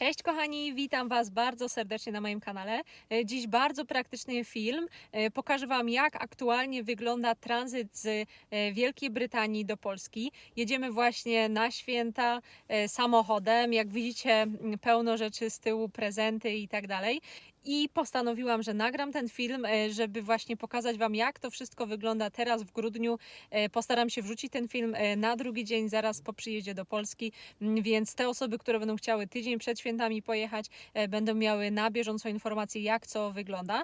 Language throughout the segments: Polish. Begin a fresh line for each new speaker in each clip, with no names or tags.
Cześć kochani, witam Was bardzo serdecznie na moim kanale. E, Dziś bardzo praktyczny film. E, Pokażę Wam, jak aktualnie wygląda tranzyt z e, Wielkiej Brytanii do Polski. Jedziemy właśnie na święta samochodem. Jak widzicie, m, pełno rzeczy z tyłu, prezenty i tak dalej. I postanowiłam, że nagram ten film, e, żeby właśnie pokazać Wam, jak to wszystko wygląda teraz w grudniu. E, Postaram się wrzucić ten film e, na drugi dzień, zaraz po przyjeździe do Polski. Mm, Więc te osoby, które będą chciały tydzień przed świętami pojechać, będą miały na bieżąco informacje, jak co wygląda.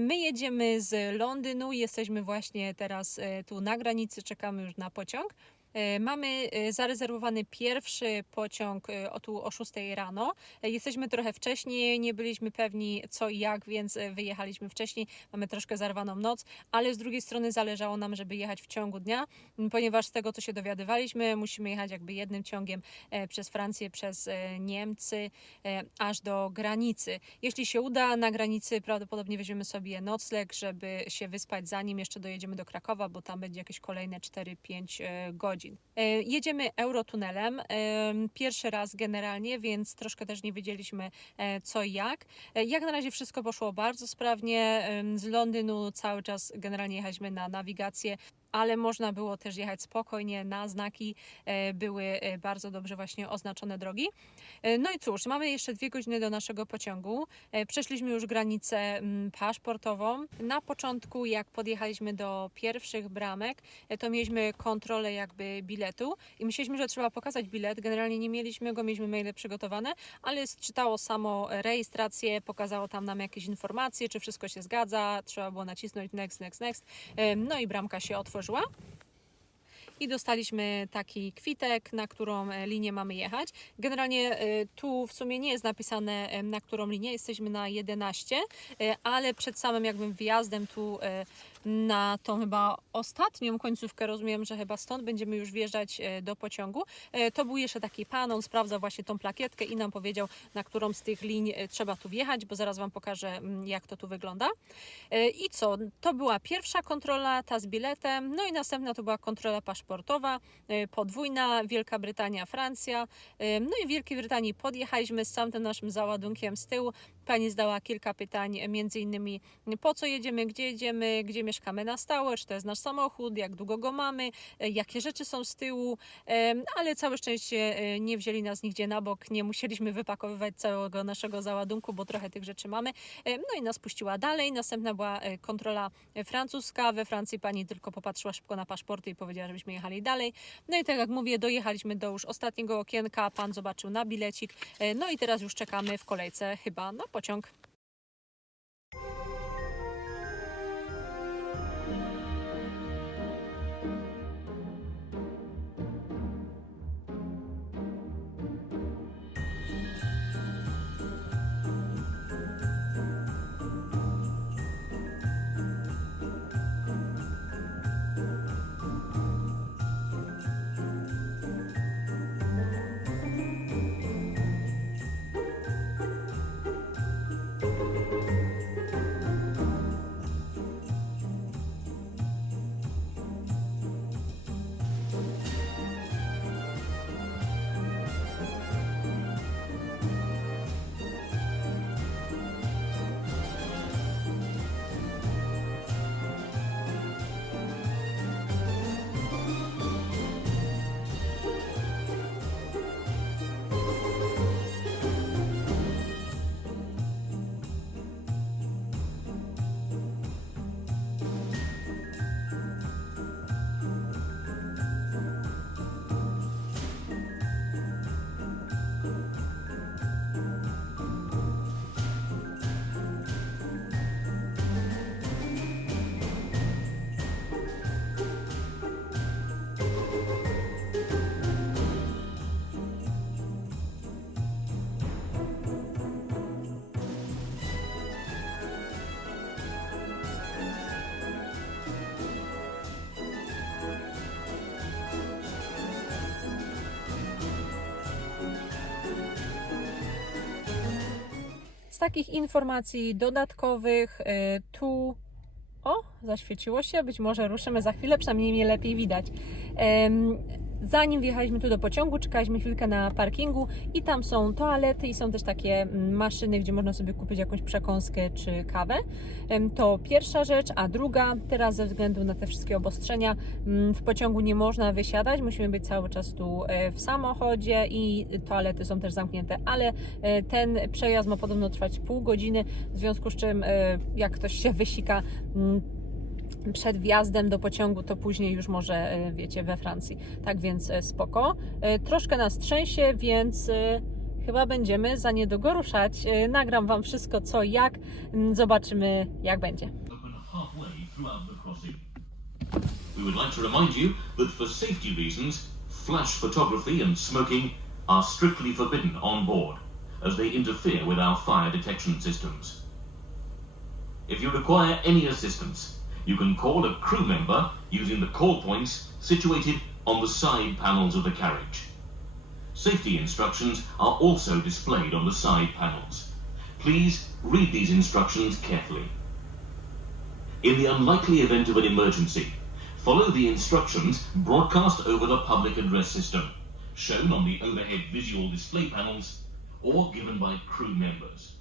My jedziemy z Londynu, jesteśmy właśnie teraz tu na granicy, czekamy już na pociąg. E, Mamy e, zarezerwowany pierwszy pociąg e, o tu o 6 rano. Jesteśmy trochę wcześniej, nie byliśmy pewni co i jak, więc wyjechaliśmy wcześniej. Mamy troszkę zarwaną noc, ale z drugiej strony zależało nam, żeby jechać w ciągu dnia, ponieważ z tego co się dowiadywaliśmy, musimy jechać jakby jednym ciągiem przez Francję, przez Niemcy, aż do granicy. Jeśli się uda, na granicy prawdopodobnie weźmiemy sobie nocleg, żeby się wyspać zanim jeszcze dojedziemy do Krakowa, bo tam będzie jakieś kolejne 4-5 e, godzin. E, Jedziemy eurotunelem, e, pierwszy raz generalnie, więc troszkę też nie wiedzieliśmy e, co i jak. Jak na razie wszystko poszło bardzo sprawnie. Z Londynu cały czas generalnie jechaliśmy na nawigację, ale można było też jechać spokojnie na znaki, e, były e, bardzo dobrze właśnie oznaczone drogi. E, No i cóż, mamy jeszcze dwie godziny do naszego pociągu. Przeszliśmy już granicę mm, paszportową. Na początku, jak podjechaliśmy do pierwszych bramek, to mieliśmy kontrolę jakby biletu i myśleliśmy, że trzeba pokazać bilet. Generalnie nie mieliśmy go, mieliśmy maile przygotowane, ale czytało samo rejestrację, pokazało tam nam jakieś informacje, czy wszystko się zgadza. Trzeba było nacisnąć next, next, next. No i bramka się otworzyła i dostaliśmy taki kwitek, na którą e, linię mamy jechać. Generalnie e, tu w sumie nie jest napisane, e, na którą linię, jesteśmy na 11, e, ale przed samym jakby wjazdem tu na tą chyba ostatnią końcówkę, rozumiem, że chyba stąd będziemy już wjeżdżać e, do pociągu. E, To był jeszcze taki pan, on sprawdzał właśnie tą plakietkę i nam powiedział, na którą z tych linii e, trzeba tu wjechać, bo zaraz Wam pokażę, mm, jak to tu wygląda. I co? To była pierwsza kontrola, ta z biletem, no i następna to była kontrola paszportowa, podwójna, Wielka Brytania, Francja. No i w Wielkiej Brytanii podjechaliśmy z całym naszym załadunkiem z tyłu. Pani zdała kilka pytań, między innymi po co jedziemy, gdzie jedziemy, gdzie mieszkamy na stałe, czy to jest nasz samochód, jak długo go mamy, e, jakie rzeczy są z tyłu, ale całe szczęście e, nie wzięli nas nigdzie na bok, nie musieliśmy wypakowywać całego naszego załadunku, bo trochę tych rzeczy mamy. No i nas puściła dalej. Następna była e, kontrola francuska. We Francji pani tylko popatrzyła szybko na paszporty i powiedziała, żebyśmy jechali dalej. No i tak jak mówię, dojechaliśmy do już ostatniego okienka. Pan zobaczył na bilecik. No i teraz już czekamy w kolejce chyba na pociąg. Takich informacji dodatkowych y, tu o, zaświeciło się, być może ruszymy za chwilę, przynajmniej mnie lepiej widać. Zanim wjechaliśmy tu do pociągu, czekaliśmy chwilkę na parkingu i tam są toalety i są też takie mm, maszyny, gdzie można sobie kupić jakąś przekąskę czy kawę. To pierwsza rzecz, a druga, teraz ze względu na te wszystkie obostrzenia mm, w pociągu nie można wysiadać, musimy być cały czas tu e, w samochodzie i toalety są też zamknięte, ale e, ten przejazd ma podobno trwać pół godziny, w związku z czym e, jak ktoś się wysika mm, przed wjazdem do pociągu, to później już może, e, wiecie, we Francji. Tak więc e, spoko. E, Troszkę nas trzęsie, więc chyba będziemy za niedługo ruszać. Nagram Wam wszystko co jak. Mm, Zobaczymy jak będzie. We would like to remind you that for safety reasons, flash photography and smoking are strictly forbidden on board, as they interfere with our fire detection systems. If you require any assistance, you can call a crew member using the call points situated on the side panels of the carriage. Safety instructions are also displayed on the side panels. Please read these instructions carefully. In the unlikely event of an emergency, follow the instructions broadcast over the public address system, shown on the overhead visual display panels, or given by crew members.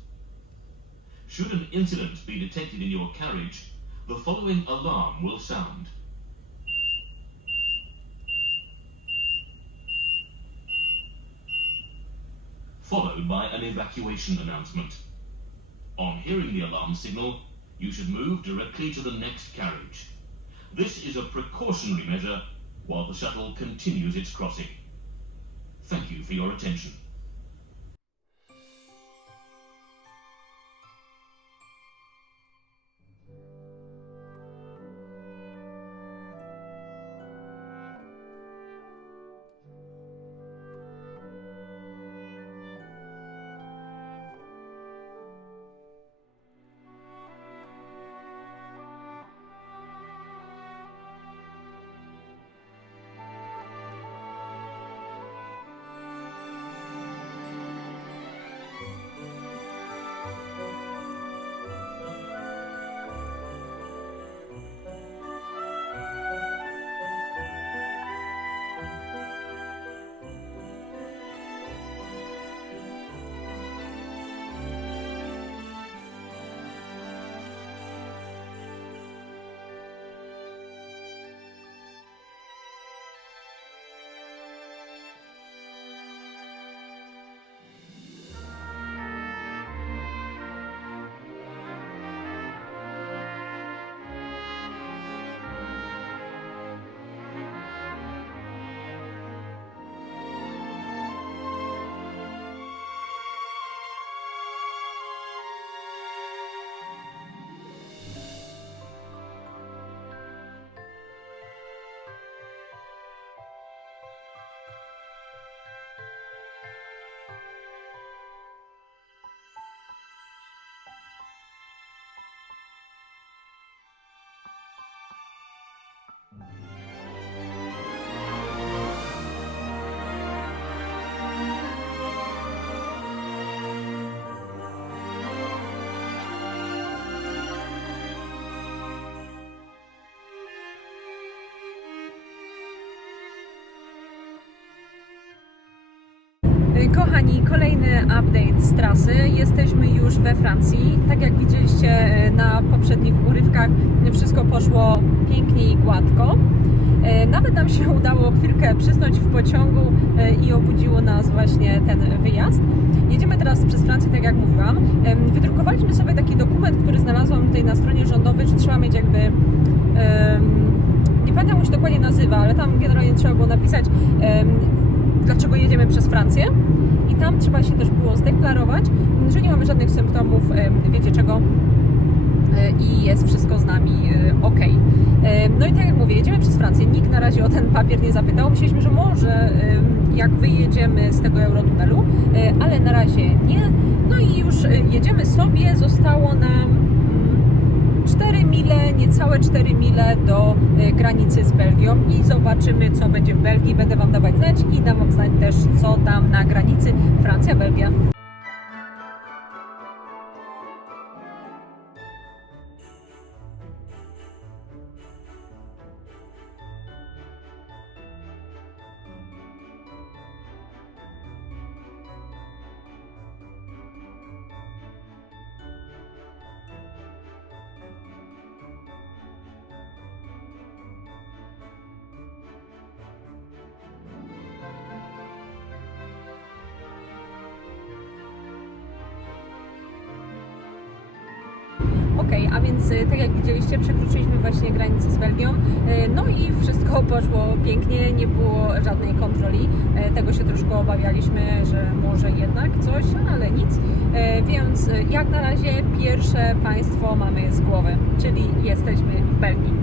Should an incident be detected in your carriage, the following alarm will sound. Followed by an evacuation announcement. On hearing the alarm signal, you should move directly to the next carriage. This is a precautionary measure while the shuttle continues its crossing. Thank you for your attention. Kochani, kolejny update z trasy. Jesteśmy już we Francji. Tak jak widzieliście e, na poprzednich urywkach, wszystko poszło pięknie i gładko. E, Nawet nam się udało chwilkę przysnąć w pociągu i obudziło nas właśnie ten wyjazd. Jedziemy teraz przez Francję, tak jak mówiłam. Wydrukowaliśmy sobie taki dokument, który znalazłam tutaj na stronie rządowej, że trzeba mieć jakby nie pamiętam jak się dokładnie nazywa, ale tam generalnie trzeba było napisać dlaczego jedziemy przez Francję i tam trzeba się też było zdeklarować, że nie mamy żadnych symptomów, wiecie czego e, i jest wszystko z nami ok. No i tak jak mówię, jedziemy przez Francję. Nikt na razie o ten papier nie zapytał. Myśleliśmy, że może jak wyjedziemy z tego Eurotunelu, e, ale na razie nie. No i już e, jedziemy sobie. Zostało nam 4 mile, niecałe 4 mile do e, granicy z Belgią i zobaczymy, co będzie w Belgii. Będę Wam dawać znać i dam Wam znać też, co tam na granicy Francja-Belgia. Okej, a więc y, tak jak widzieliście, przekroczyliśmy właśnie granicę z Belgią. Y, No i wszystko poszło pięknie, nie było żadnej kontroli. Y, Tego się troszkę obawialiśmy, że może jednak coś, ale nic. Więc jak na razie pierwsze państwo mamy z głowy, czyli jesteśmy w Belgii.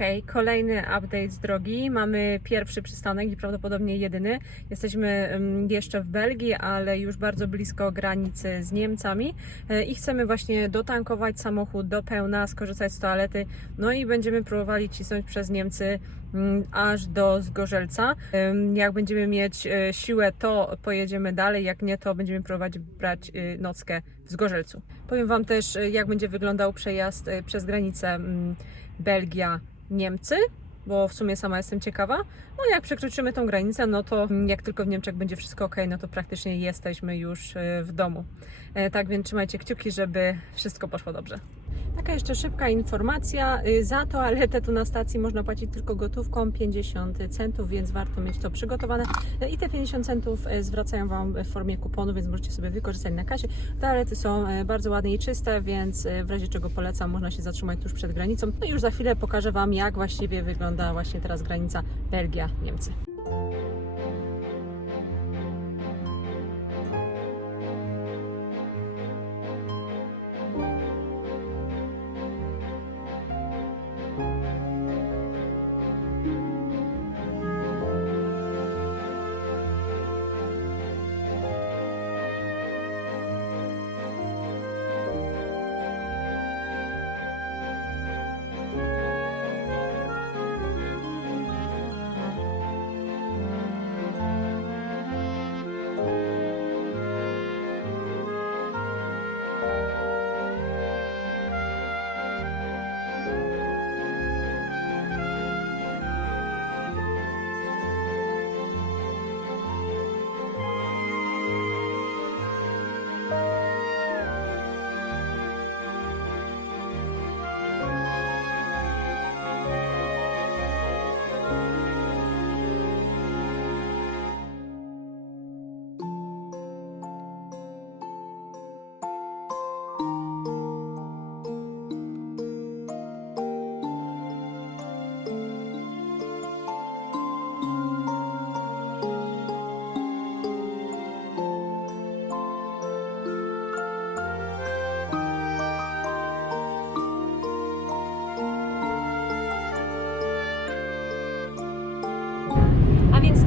Okej, kolejny update z drogi. Mamy pierwszy przystanek i prawdopodobnie jedyny. Jesteśmy jeszcze w Belgii, ale już bardzo blisko granicy z Niemcami E, i chcemy właśnie dotankować samochód do pełna, skorzystać z toalety, no i będziemy próbowali cisnąć przez Niemcy mm, aż do Zgorzelca. Jak będziemy mieć e, siłę, to pojedziemy dalej, jak nie, to będziemy próbować brać e, nockę w Zgorzelcu. Powiem Wam też, e, jak będzie wyglądał przejazd przez granicę mm, Belgia. Niemcy, bo w sumie sama jestem ciekawa. No jak przekroczymy tą granicę, no to jak tylko w Niemczech będzie wszystko ok, no to praktycznie jesteśmy już e, w domu. E, Tak więc trzymajcie kciuki, żeby wszystko poszło dobrze. Taka jeszcze szybka informacja. Y, Za toaletę tu na stacji można płacić tylko gotówką 50 centów, więc warto mieć to przygotowane. Y, I te 50 centów y, zwracają Wam w formie kuponu, więc możecie sobie wykorzystać na kasie. Toalety są y, bardzo ładne i czyste, więc w razie czego polecam, można się zatrzymać tuż przed granicą. No i już za chwilę pokażę Wam, jak właściwie wygląda właśnie teraz granica Belgia-Niemcy.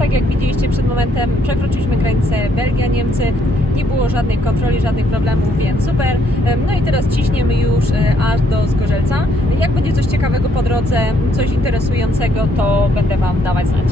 Tak jak widzieliście przed momentem, przekroczyliśmy granicę Belgia-Niemcy. Nie było żadnej kontroli, żadnych problemów, więc super. No i teraz ciśniemy już e, aż do Zgorzelca. Jak będzie coś ciekawego po drodze, coś interesującego, to będę Wam dawać znać.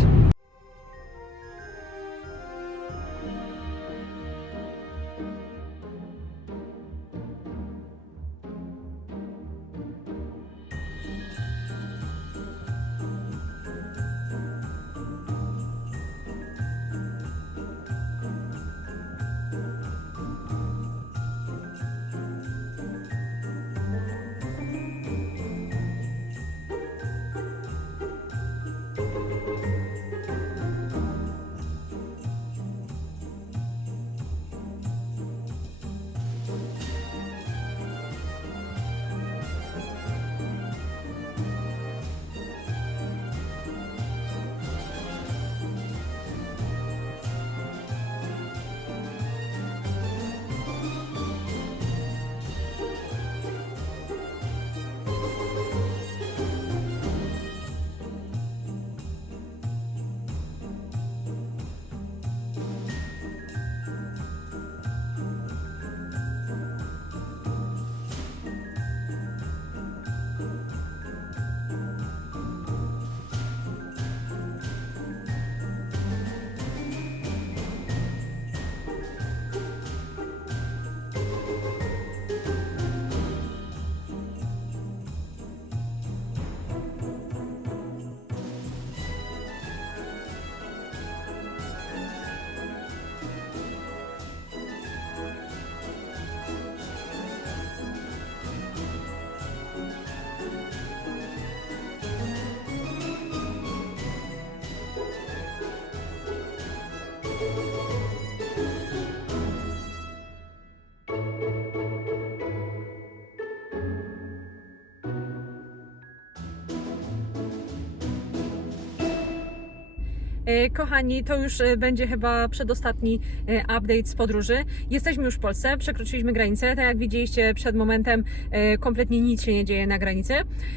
Kochani, to już e, będzie chyba przedostatni e, update z podróży. Jesteśmy już w Polsce, przekroczyliśmy granicę. Tak jak widzieliście przed momentem, e, kompletnie nic się nie dzieje na granicy.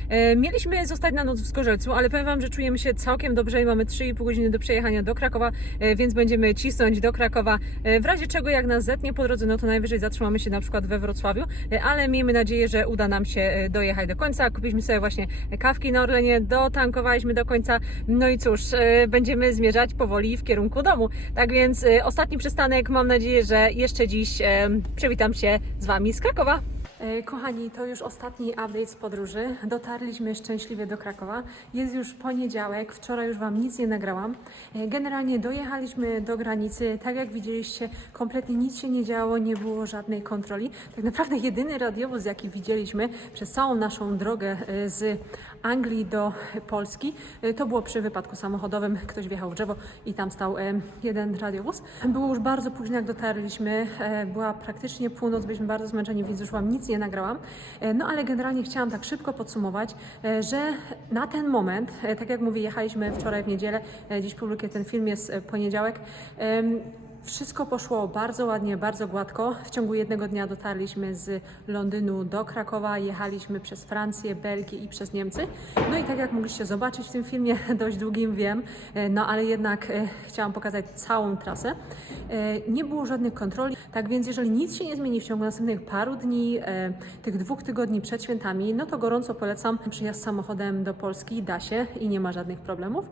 E, Mieliśmy zostać na noc w Zgorzelcu, ale powiem Wam, że czujemy się całkiem dobrze i mamy 3,5 godziny do przejechania do Krakowa, e, więc będziemy cisnąć do Krakowa. E, W razie czego, jak nas zetnie po drodze, no to najwyżej zatrzymamy się na przykład we Wrocławiu, e, ale miejmy nadzieję, że uda nam się e, dojechać do końca. Kupiliśmy sobie właśnie kawki na Orlenie, dotankowaliśmy do końca. No i cóż, e, będziemy zmierzać powoli w kierunku domu. Tak więc e, ostatni przystanek, mam nadzieję, że jeszcze dziś e, przywitam się z Wami z Krakowa. E, Kochani, to już ostatni update z podróży. Dotarliśmy szczęśliwie do Krakowa. Jest już poniedziałek, wczoraj już Wam nic nie nagrałam. E, Generalnie dojechaliśmy do granicy. Tak jak widzieliście, kompletnie nic się nie działo, nie było żadnej kontroli. Tak naprawdę jedyny radiowóz, jaki widzieliśmy przez całą naszą drogę e, z Anglii do Polski, e, to było przy wypadku samochodowym. Ktoś wjechał w drzewo i tam stał e, jeden radiowóz. Było już bardzo późno, jak dotarliśmy. E, Była praktycznie północ, byliśmy bardzo zmęczeni, więc już Wam nic nie nagrałam. No ale generalnie chciałam tak szybko podsumować, że na ten moment, tak jak mówię, jechaliśmy wczoraj w niedzielę, dziś publikuję ten film, jest poniedziałek. Wszystko poszło bardzo ładnie, bardzo gładko. W ciągu jednego dnia dotarliśmy z Londynu do Krakowa, jechaliśmy przez Francję, Belgię i przez Niemcy. No i tak jak mogliście zobaczyć w tym filmie, dość długim wiem, e, no ale jednak e, chciałam pokazać całą trasę. E, Nie było żadnych kontroli, tak więc jeżeli nic się nie zmieni w ciągu następnych paru dni, tych dwóch tygodni przed świętami, no to gorąco polecam przyjazd samochodem do Polski, da się i nie ma żadnych problemów.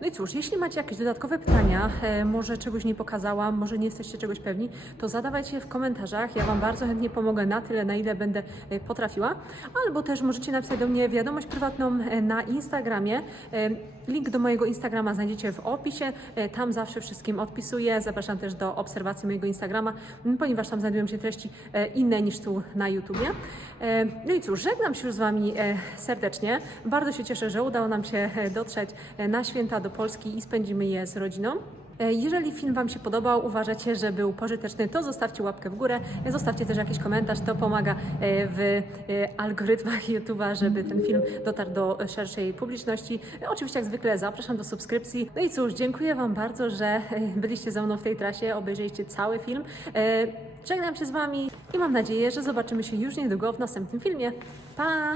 No i cóż, jeśli macie jakieś dodatkowe pytania, może czegoś nie pokazałam, może nie jesteście czegoś pewni, to zadawajcie w komentarzach. Ja Wam bardzo chętnie pomogę na tyle, na ile będę e, potrafiła. Albo też możecie napisać do mnie wiadomość prywatną e, na Instagramie. E, Link do mojego Instagrama znajdziecie w opisie. Tam zawsze wszystkim odpisuję. Zapraszam też do obserwacji mojego Instagrama, ponieważ tam znajdują się treści inne niż tu na YouTubie. No i cóż, żegnam się z Wami serdecznie. Bardzo się cieszę, że udało nam się dotrzeć na święta do Polski i spędzimy je z rodziną. E, Jeżeli film Wam się podobał, uważacie, że był pożyteczny, to zostawcie łapkę w górę, zostawcie też jakiś komentarz, to pomaga e, w e, algorytmach YouTube'a, żeby ten film dotarł do szerszej publiczności. Oczywiście jak zwykle zapraszam do subskrypcji. No i cóż, dziękuję Wam bardzo, że byliście ze mną w tej trasie, obejrzeliście cały film. Żegnam się z Wami i mam nadzieję, że zobaczymy się już niedługo w następnym filmie. Pa!